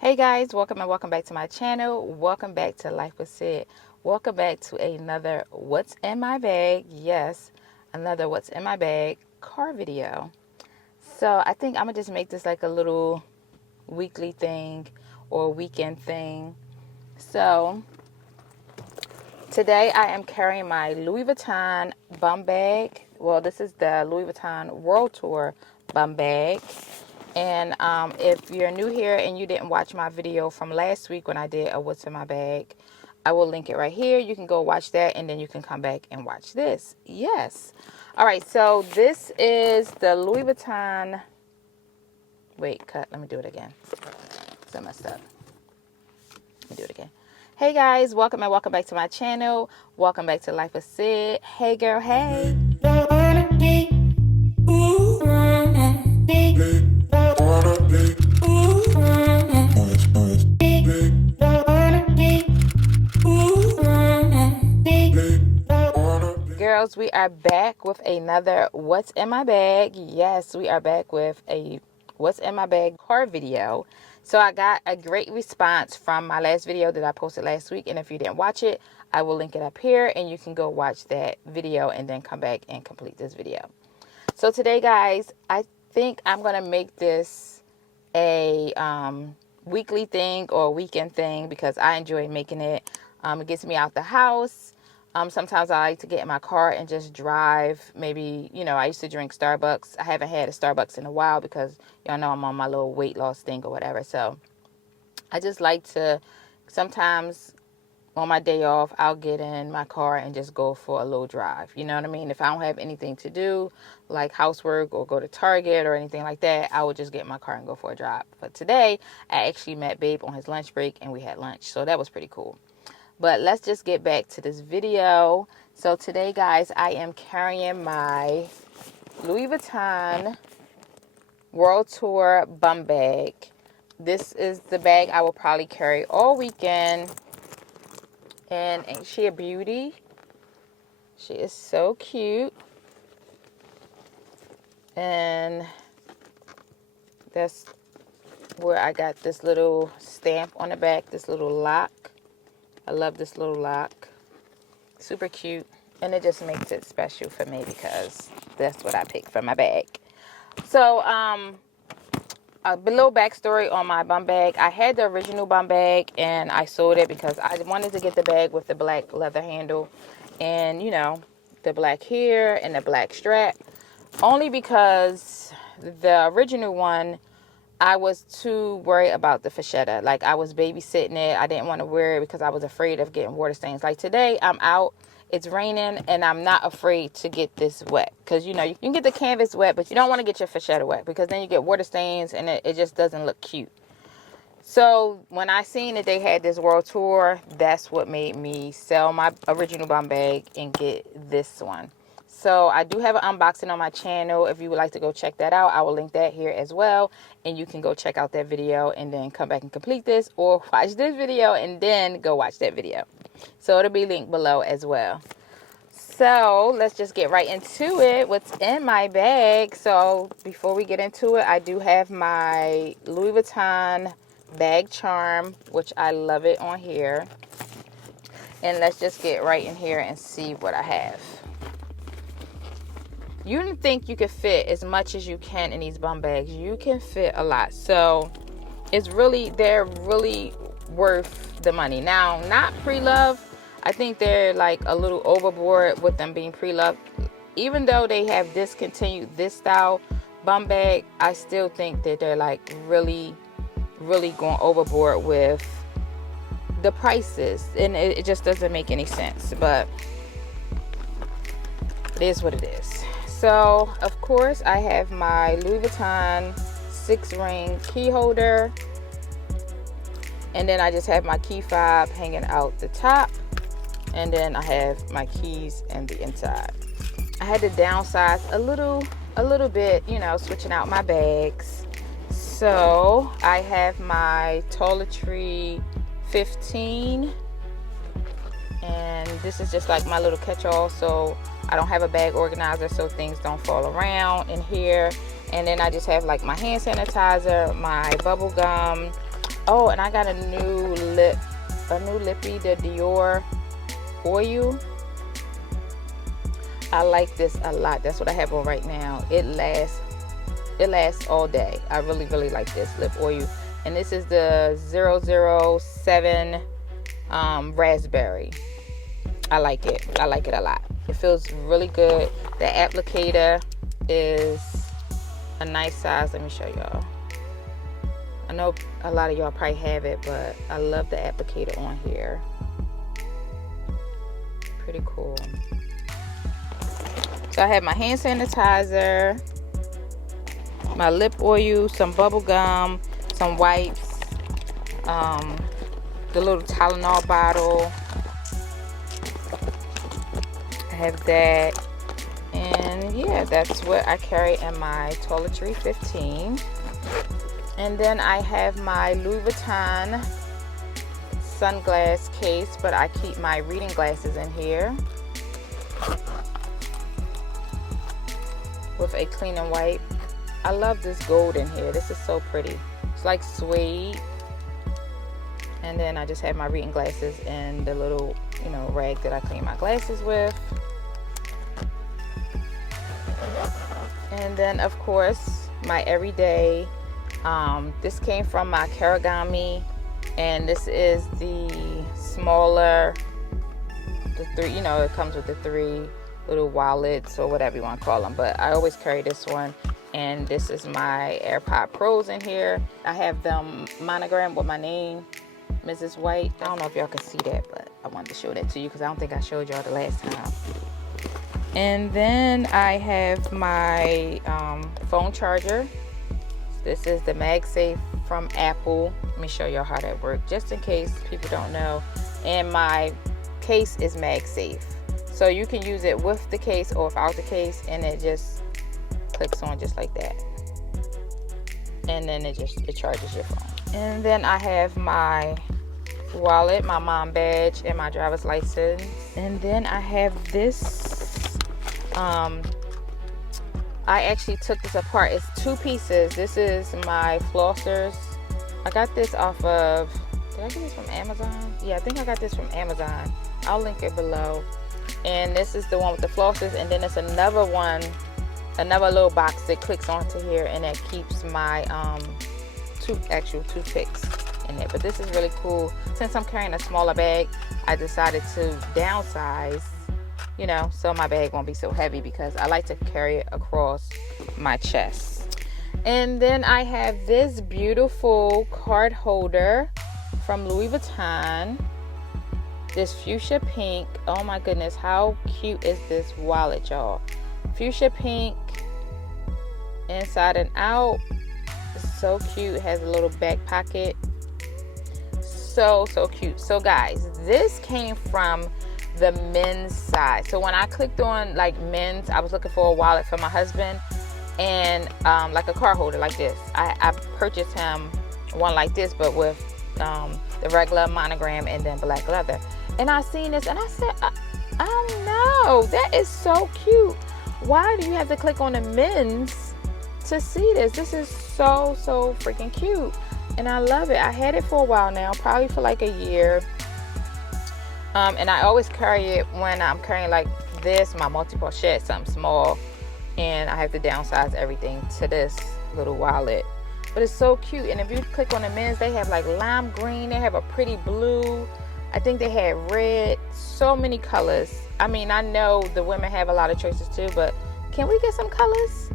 Hey guys, welcome and welcome back to my channel. Welcome back to Life with Sid. Welcome back to another What's in My Bag. Yes, another What's in My Bag car video. So I think I'm gonna just make this like a little weekly thing or weekend thing. So today I am carrying my Louis Vuitton bum bag. Well, this is the Louis Vuitton World Tour bum bag. And if you're new here and you didn't watch my video from last week when I did a What's in My Bag, I will link it right here. You can go watch that and then you can come back and watch this. Yes. All right, so this is the Louis Vuitton. Wait, cut. Let me do it again. So I messed up. Let me do it again. Hey guys, welcome and welcome back to my channel. Welcome back to Life with Sid. Hey girl, hey. Girls, we are back with another What's in My Bag. Yes, we are back with a What's in My Bag car video. So I got a great response from my last video that I posted last week. And if you didn't watch it, I will link it up here and you can go watch that video and then come back and complete this video. So today, guys, I think I'm going to make this a weekly thing or weekend thing because I enjoy making it. It gets me out the house. Sometimes I like to get in my car and just drive. Maybe, I used to drink Starbucks. I haven't had a Starbucks in a while because y'all know I'm on my little weight loss thing or whatever. So I just like to sometimes on my day off, I'll get in my car and just go for a little drive. You know what I mean? If I don't have anything to do, like housework or go to Target or anything like that, I would just get in my car and go for a drive. But today, I actually met Babe on his lunch break and we had lunch. So that was pretty cool. But let's just get back to this video. So today, guys, I am carrying my Louis Vuitton World Tour bum bag. This is the bag I will probably carry all weekend. And ain't she a beauty? She is so cute. And that's where I got this little stamp on the back, this little lock. I love this little lock. Super cute. And it just makes it special for me because that's what I picked for my bag. So, a little backstory on my bum bag. I had the original bum bag and I sold it because I wanted to get the bag with the black leather handle and, the black hair and the black strap. Only because the original one, I was too worried about the fachetta. Like, I was babysitting it. I didn't want to wear it because I was afraid of getting water stains. Like, today, I'm out. It's raining, and I'm not afraid to get this wet. Because, you can get the canvas wet, but you don't want to get your fachetta wet. Because then you get water stains, and it just doesn't look cute. So, when I seen that they had this world tour, that's what made me sell my original bum bag and get this one. So I do have an unboxing on my channel. If you would like to go check that out, I will link that here as well. And you can go check out that video and then come back and complete this or watch this video and then go watch that video. So it'll be linked below as well. So let's just get right into it. What's in my bag? So before we get into it, I do have my Louis Vuitton bag charm, which I love it on here. And let's just get right in here and see what I have. You didn't think you could fit as much as you can in these bum bags. You can fit a lot. So they're really worth the money. Now, not pre-love. I think they're like a little overboard with them being pre-love. Even though they have discontinued this style bum bag, I still think that they're like really, really going overboard with the prices. And it just doesn't make any sense. But it is what it is. So, of course, I have my Louis Vuitton 6-ring key holder. And then I just have my key fob hanging out the top. And then I have my keys in the inside. I had to downsize a little bit, switching out my bags. So, I have my toiletry 15. And this is just like my little catch-all, so I don't have a bag organizer so things don't fall around in here. And then I just have like my hand sanitizer, my bubble gum, Oh, and I got a new lippy, the Dior Oil. I like this a lot. That's what I have on right now. It lasts all day. I really, really like this lip oil. And this is the 007 raspberry. I like it. I like it a lot. It feels really good. The applicator is a nice size. Let me show y'all. I know a lot of y'all probably have it, but I love the applicator on here. Pretty cool. So I have my hand sanitizer, my lip oil, some bubble gum, some wipes, the little Tylenol bottle. I have that. And yeah, that's what I carry in my toiletry 15. And then I have my Louis Vuitton sunglass case, but I keep my reading glasses in here with a clean and wipe. I love this gold in here. This is so pretty. It's like suede. And then I just have my reading glasses and the little, rag that I clean my glasses with. And then of course my everyday, this came from my Karigami, and this is the smaller, the three, it comes with the 3 little wallets or whatever you want to call them, but I always carry this one. And this is my AirPod Pros in here. I have them monogrammed with my name, Mrs. White. I don't know if y'all can see that, but I wanted to show that to you because I don't think I showed y'all the last time. And then I have my phone charger. This is the MagSafe from Apple. Let me show y'all how that works, just in case people don't know. And my case is MagSafe, so you can use it with the case or without the case, and it just clicks on just like that, and then it charges your phone. And then I have my wallet, my mom badge, and my driver's license. And then I have this. I actually took this apart. It's 2 pieces. This is my flossers. I got this off of, did I get this from Amazon? Yeah, I think I got this from Amazon. I'll link it below. And this is the one with the flossers, and then it's another one, another little box that clicks onto here, and that keeps my actual toothpicks in there. But this is really cool. Since I'm carrying a smaller bag, I decided to downsize, so my bag won't be so heavy, because I like to carry it across my chest. And then I have this beautiful card holder from Louis Vuitton. This fuchsia pink. Oh my goodness, how cute is this wallet, y'all? Fuchsia pink, inside and out. It's so cute. It has a little back pocket. So cute. So guys, this came from the men's side. So when I clicked on like men's, I was looking for a wallet for my husband, and like a card holder like this. I purchased him one like this, but with the regular monogram and then black leather. And I seen this and I said, oh no, that is so cute. Why do you have to click on the men's to see this? This is so freaking cute, and I love it. I had it for a while now, probably for like a year. And I always carry it when I'm carrying like this, my multi-pochette, something small, and I have to downsize everything to this little wallet. But it's so cute. And if you click on the men's, they have like lime green, they have a pretty blue, I think they had red, so many colors. I mean, I know the women have a lot of choices too, but can we get some colors?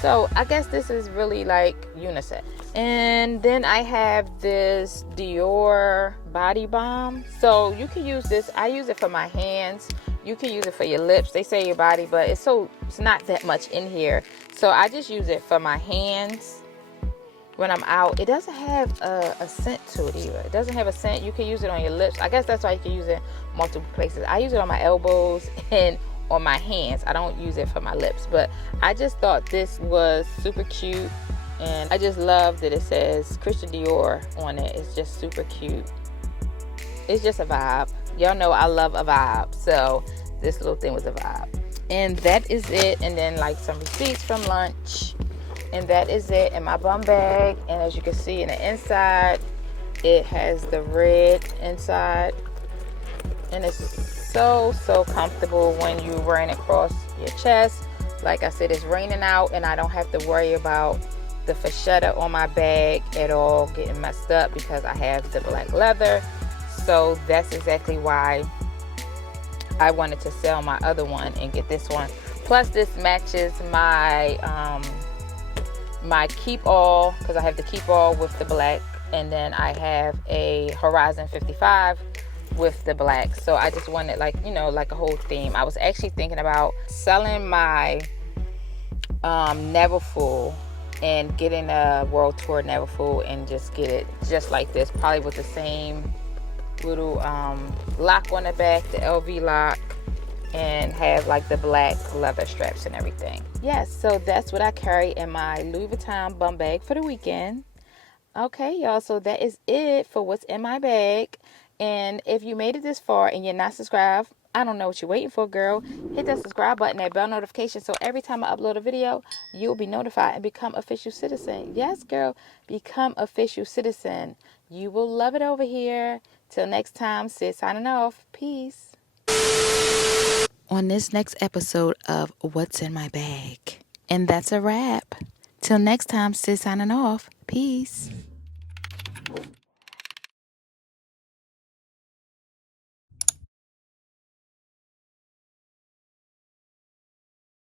So I guess this is really like unisex. And then I have this Dior body balm. So you can use this. I use it for my hands. You can use it for your lips. They say your body, but it's not that much in here. So I just use it for my hands when I'm out. It doesn't have a scent to it either. It doesn't have a scent. You can use it on your lips. I guess that's why you can use it multiple places. I use it on my elbows and on my hands. I don't use it for my lips, but I just thought this was super cute, and I just love that it says Christian Dior on it. It's just super cute. It's just a vibe. Y'all know I love a vibe, so this little thing was a vibe. And that is it. And then like some receipts from lunch, And that is it in my bum bag. And as you can see in the inside, it has the red inside. And it's so comfortable when you're wearing it across your chest. Like I said, it's raining out and I don't have to worry about the fascia on my bag at all getting messed up because I have the black leather. So that's exactly why I wanted to sell my other one and get this one. Plus this matches my my keep all, because I have the keep all with the black, and then I have a Horizon 55 with the black. So I just wanted, like, you know, like a whole theme. I was actually thinking about selling my Neverfull and getting a World Tour Neverfull and just get it just like this, probably with the same little lock on the back, the LV lock, and have like the black leather straps and everything. Yes, so that's what I carry in my Louis Vuitton bum bag for the weekend. Okay, y'all, so that is it for what's in my bag. And if you made it this far and you're not subscribed, I don't know what you're waiting for, girl. Hit that subscribe button, that bell notification, so every time I upload a video, you'll be notified and become official citizen. Yes, girl, become official citizen. You will love it over here. Till next time, Sid signing off. Peace. On this next episode of What's in My Bag. And that's a wrap. Till next time, Sid signing off. Peace.